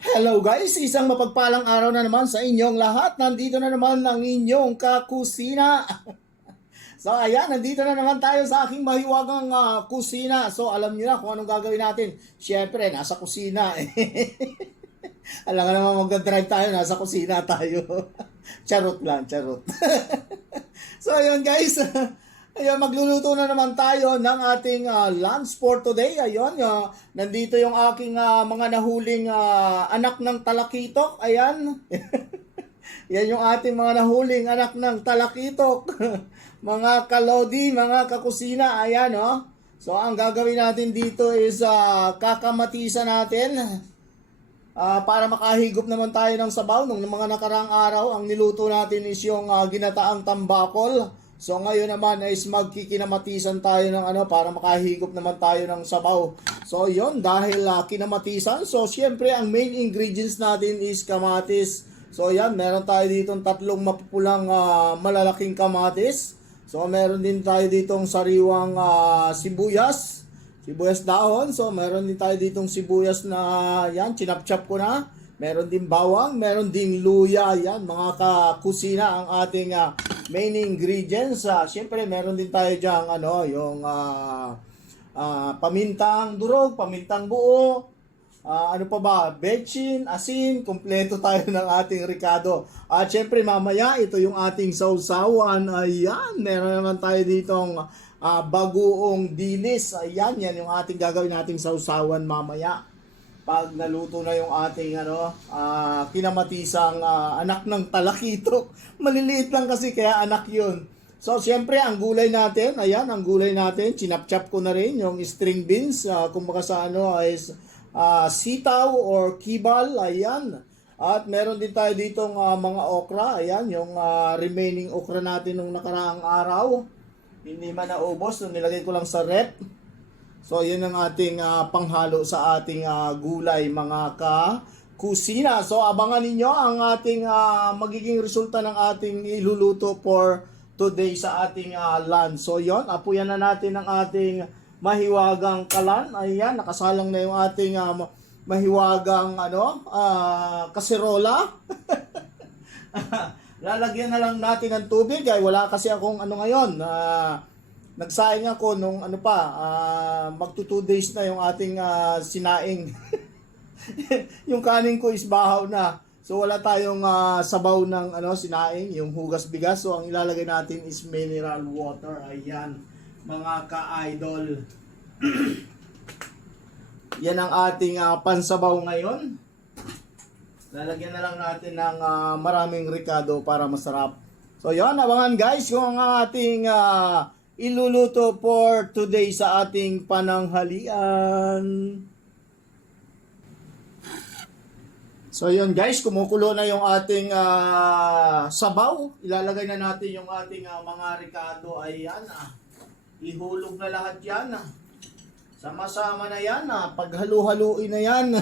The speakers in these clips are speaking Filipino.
Hello guys, isang mapagpalang araw na naman sa inyong lahat. Nandito na naman ang inyong kakusina. So ayan, nandito na naman tayo sa aking mahiwagang kusina. So alam niyo na kung anong gagawin natin. Siyempre, nasa kusina. Alam nga naman mag-drive tayo, nasa kusina tayo. Charot lang, charot. So ayun guys, ayun, magluluto na naman tayo ng ating lunch for today. Ayun, nandito yung aking mga nahuling anak ng talakitok. Ayan. Yan yung ating mga nahuling anak ng talakitok. Mga kalodi, mga kakusina. Ayan, oh. So, ang gagawin natin dito is kakamatisan natin. Para makahigop naman tayo ng sabaw. Nung mga nakaraang araw, ang niluto natin is yung ginataang tambakol. So ngayon naman is magkikinamatisan tayo ng para makahigop naman tayo ng sabaw. So yon, dahil kinamatisan, so syempre ang main ingredients natin is kamatis. So yan, meron tayo ditong tatlong mapupulang malalaking kamatis. So meron din tayo ditong sariwang sibuyas dahon. So meron din tayo ditong sibuyas na yan, chinap-chop ko na. Meron din bawang, meron ding luya. Yan, mga kakusina, ang ating main ingredients. Siyempre, meron din tayo dyan, yung pamintang durog, pamintang buo, ano pa ba, betchin, asin, kompleto tayo ng ating ricado. At siyempre, mamaya, ito yung ating sausawan. Ayan, meron naman tayo ditong bagoong dilis. Ayan, yan yung ating gagawin nating sausawan mamaya. Pag naluto na yung ating kinamatisang anak ng talakitok. Maliliit lang kasi kaya anak yun. So siyempre ang gulay natin, ayan ang gulay natin, chinap-chop ko na rin yung string beans, kumbaga sa is sitaw or kibal, ayan. At meron din tayo ditong mga okra, ayan yung remaining okra natin nung nakaraang araw. Hindi man naubos, so nilagay ko lang sa rep. So, yun ang ating panghalo sa ating gulay, mga kakusina. So, abangan ninyo ang ating magiging resulta ng ating iluluto for today sa ating lunch. So, yun, apuyan na natin ang ating mahiwagang kalan. Ayan, nakasalang na yung ating mahiwagang kaserola. Lalagyan na lang natin ng tubig. Ay, wala kasi akong ngayon. Nagsaing ako nung magto 2 days na yung ating sinaing. Yung kanin ko is bahaw na. So wala tayong sabaw ng sinaing, yung hugas bigas. So ang ilalagay natin is mineral water. Ayan, mga ka-idol. Yan ang ating pansabaw ngayon. Lalagyan na lang natin ng maraming ricado para masarap. So yan, abangan guys kung ang ating iluluto for today sa ating pananghalian. So yun guys, kumukulo na yung ating sabaw. Ilalagay na natin yung ating mga ricado. Ayan, ihulog na lahat yan. Sama-sama na yan. Paghalo-haluin na yan.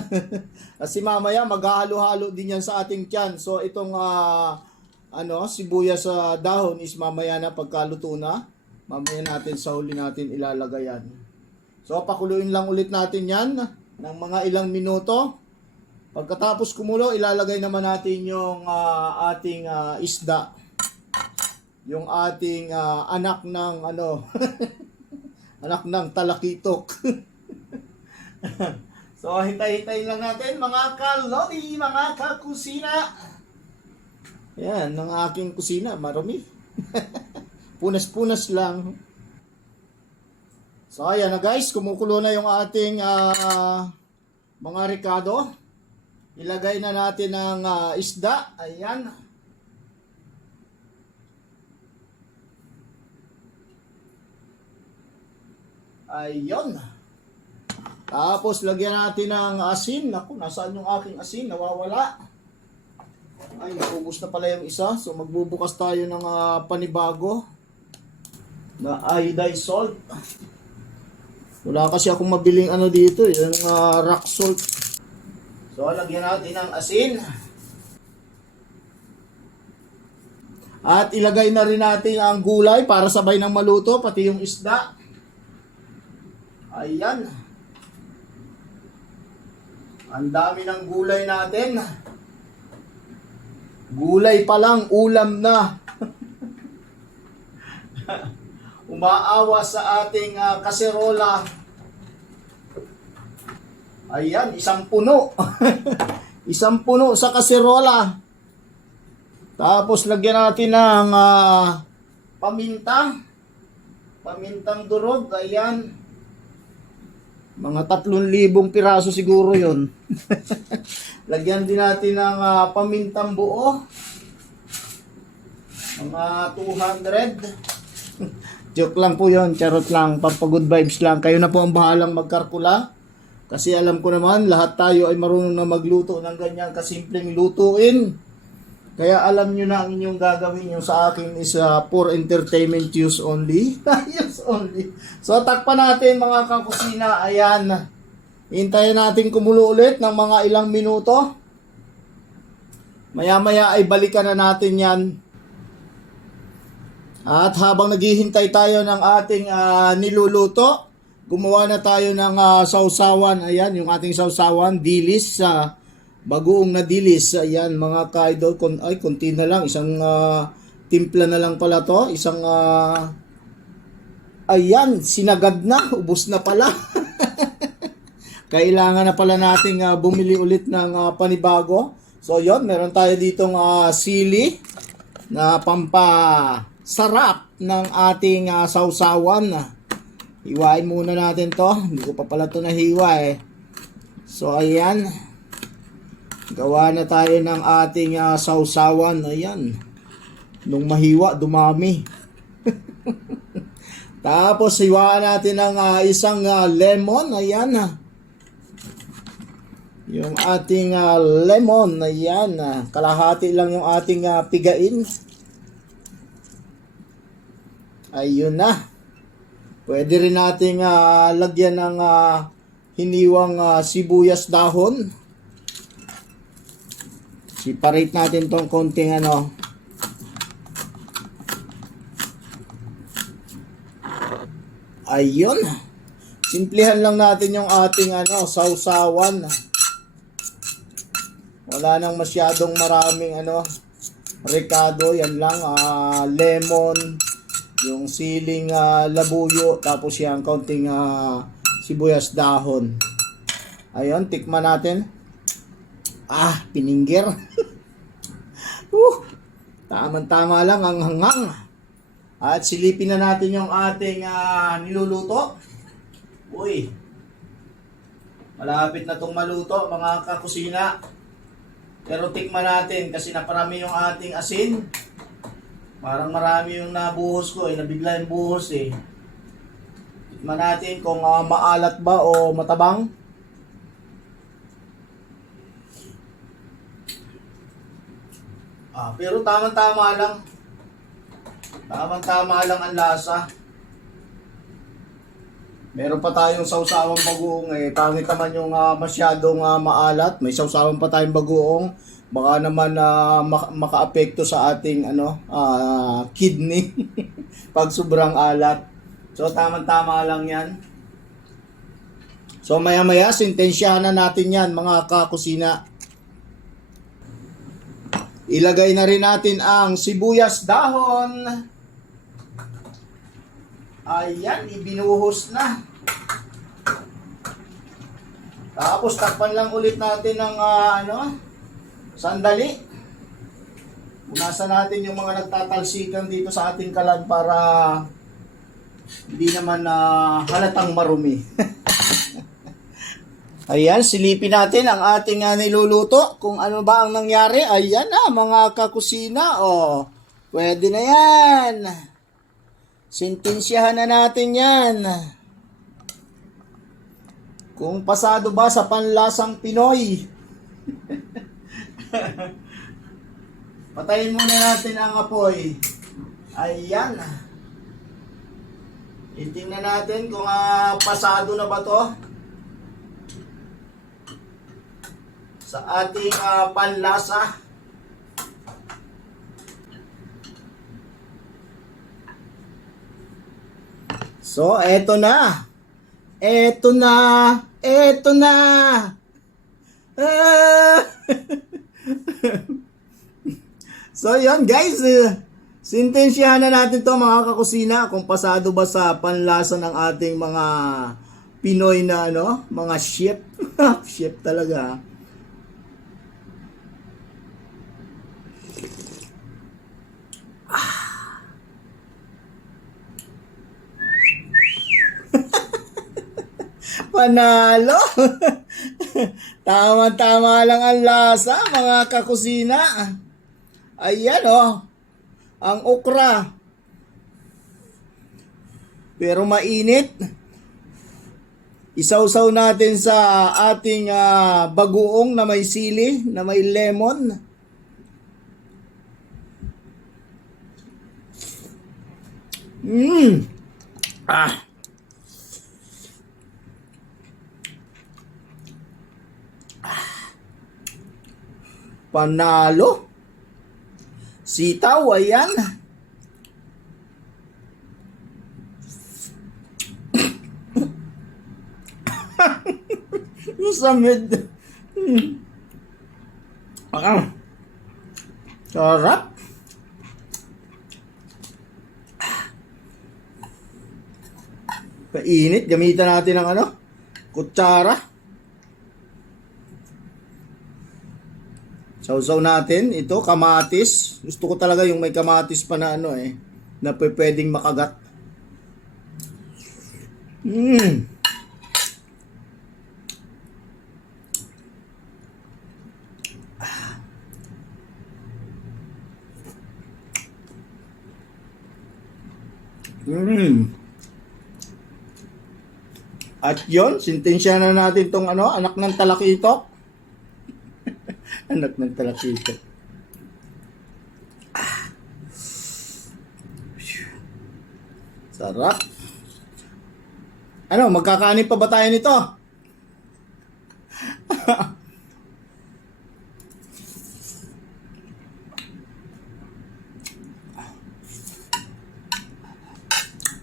Kasi mamaya maghahalo-halo din yan sa ating tiyan. So itong sibuyas sa dahon is mamaya na pagkaluto na. Mamaya natin sa huli natin ilalagay yan. So pakuluin lang ulit natin yan ng mga ilang minuto. Pagkatapos kumulo, ilalagay naman natin yung ating isda. Yung ating anak ng anak ng talakitok. So hintay-hintay lang natin mga kalodi, mga kakusina. Yan, ng aking kusina, marami. Punas-punas lang. So ayan na guys, kumukulo na yung ating mga ricado. Ilagay na natin ang isda. Ayan. Ayun. Tapos lagyan natin ng asin. Naku, nasaan yung aking asin? Nawawala. Ay, naubos na pala yung isa. So magbubukas tayo ng panibago na iodized salt. Wala kasi akong mabiling dito, yung rock salt. So lagyan natin ng asin. At ilagay na rin natin ang gulay para sabay ng maluto, pati yung isda. Ayan. Ang dami ng gulay natin. Gulay pa lang, ulam na. Umaawa sa ating kaserola. Ayan, isang puno. Isang puno sa kaserola. Tapos lagyan natin ng paminta. Pamintang durog. Ayan. Mga 3,000 piraso siguro yon. Lagyan din natin ng pamintang buo. Mga 200. Joke lang po yon, charot lang, pampagood vibes lang. Kayo na po ang bahalang magkarkula. Kasi alam ko naman, lahat tayo ay marunong na magluto ng ganyan kasimpleng lutuin. Kaya alam nyo na ang inyong gagawin. Yung sa akin is for entertainment use only. Use only. So takpan natin mga kakusina. Ayan. Hintayin natin kumulo ulit ng mga ilang minuto. Maya-maya ay balikan na natin yan. At habang naghihintay tayo ng ating niluluto, gumawa na tayo ng sausawan. Ayan, yung ating sausawan, dilis, bagoong na dilis. Ayan, mga ka-idol, konti na lang. Isang timpla na lang pala to. Isang, ayan, sinagad na. Ubos na pala. Kailangan na pala nating bumili ulit ng panibago. So, yon, meron tayo ditong sili na pampasarap ng ating sausawan. Hiwain muna natin to. Hindi ko pa pala to nahiwa eh. So, ayan. Gawa na tayo ng ating sausawan. Ayan. Nung mahiwa, dumami. Tapos, hiwaan natin ng isang lemon. Ayan. Yung ating lemon. Ayan. Kalahati lang yung ating pigain. Ayun na. Pwede rin nating lagyan ng hiniwang sibuyas dahon. Separate natin tong konting ano. Ayun. Simplihan lang natin yung ating sausawan. Wala nang masyadong maraming rekado. Yan lang. Lemon. Yung siling labuyo. Tapos yan, konting sibuyas dahon. Ayun, tikman natin. Pininggir. Tama-tama lang ang hangang. At silipin na natin yung ating niluluto. Uy. Malapit na itong maluto, mga kakusina. Pero tikman natin kasi naparami yung ating asin. Parang marami yung nabuhos ko nabigla yung buhos Tikman natin kung maalat ba o matabang. Pero tama-tama lang. Tama-tama lang ang lasa. Meron pa tayong sausawang bagoong pangit naman yung masyadong maalat. May sausawan pa tayong bagoong. Baka naman makaapekto sa ating kidney pag sobrang alat. So tama-tama lang 'yan. So maya-maya sintensyahan na natin 'yan, mga kakusina. Ilagay na rin natin ang sibuyas dahon. Ayan, ibinuhos na. Tapos takpan lang ulit natin ng sandali. Punasan natin yung mga nagtatalsikan dito sa ating kalan para hindi naman halatang marumi. Ayan, silipin natin ang ating niluluto. Kung ano ba ang nangyari. Ayan na, mga kakusina. Pwede na yan. Sintensyahan na natin yan. Kung pasado ba sa panlasang Pinoy. Patayin muna natin ang apoy. Ayan. Itingnan natin kung pasado na ba to sa ating panlasa. So, eto na. Eto na. Eto na. Ah! So yun guys, sintensyahan na natin to mga kakusina kung pasado ba sa panlasa ng ating mga Pinoy na ano, mga chef. Chef talaga. Panalo. Tama-tama lang ang lasa mga kakusina. Ayan oh, ang okra. Pero mainit. Isawsaw natin sa ating bagoong na may sili, na may lemon. Ah. Panalo. Sitaw, ayan. Yung samid. Sarap. Painit. Gamitan natin ng ano? Kutsara. Sausaw natin. Ito, kamatis. Gusto ko talaga yung may kamatis pa na ano na pwedeng makagat. At yon, sintensya na natin tong ano, anak ng talakitok. Anak ng talakitok. Sarap. Ano, magkakanin pa ba tayo nito?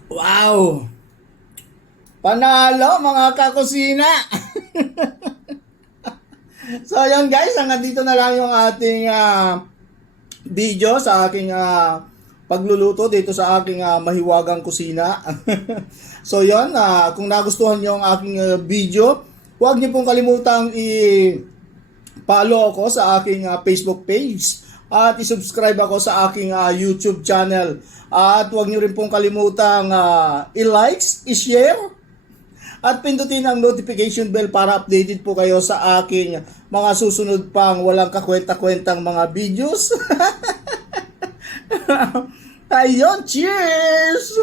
Wow! Panalo mga kakusina! So yun guys, hanggang dito na lang yung ating video sa aking pagluluto dito sa aking mahiwagang kusina. So yun, kung nagustuhan nyo ang aking video, huwag niyo pong kalimutang i-follow ako sa aking Facebook page at i-subscribe ako sa aking YouTube channel. At huwag niyo rin pong kalimutang i-likes, i-share, at pindutin ang notification bell para updated po kayo sa aking mga susunod pang walang kakwenta-kwentang mga videos. Ayun, cheers!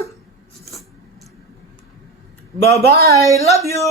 Bye-bye! Love you!